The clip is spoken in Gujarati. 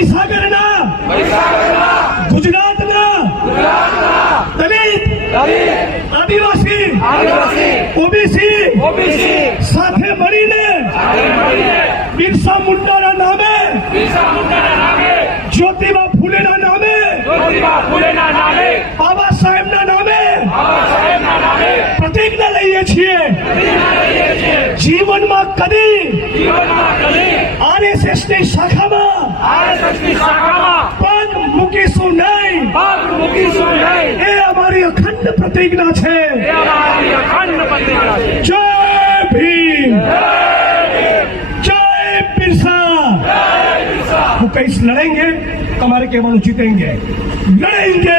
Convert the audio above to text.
મહીસાગરના ગુજરાતના દલિત આદિવાસી ઓબીસી સાથે મળીને બિરસા મુંડાના નામે જ્યોતિબા ફૂલેના નામે બાબા સાહેબના નામે પ્રતિજ્ઞા લઈએ છીએ જીવનમાં કદી આરએસએસ ની શાખામાં પગ મૂકીશું નહીં એ અમારી અખંડ પ્રતિજ્ઞા છે જય ભીમ જય બિરસા હું કહીશ લડેંગે તમારે કહેવાનું જીतेंगे लड़ेंगे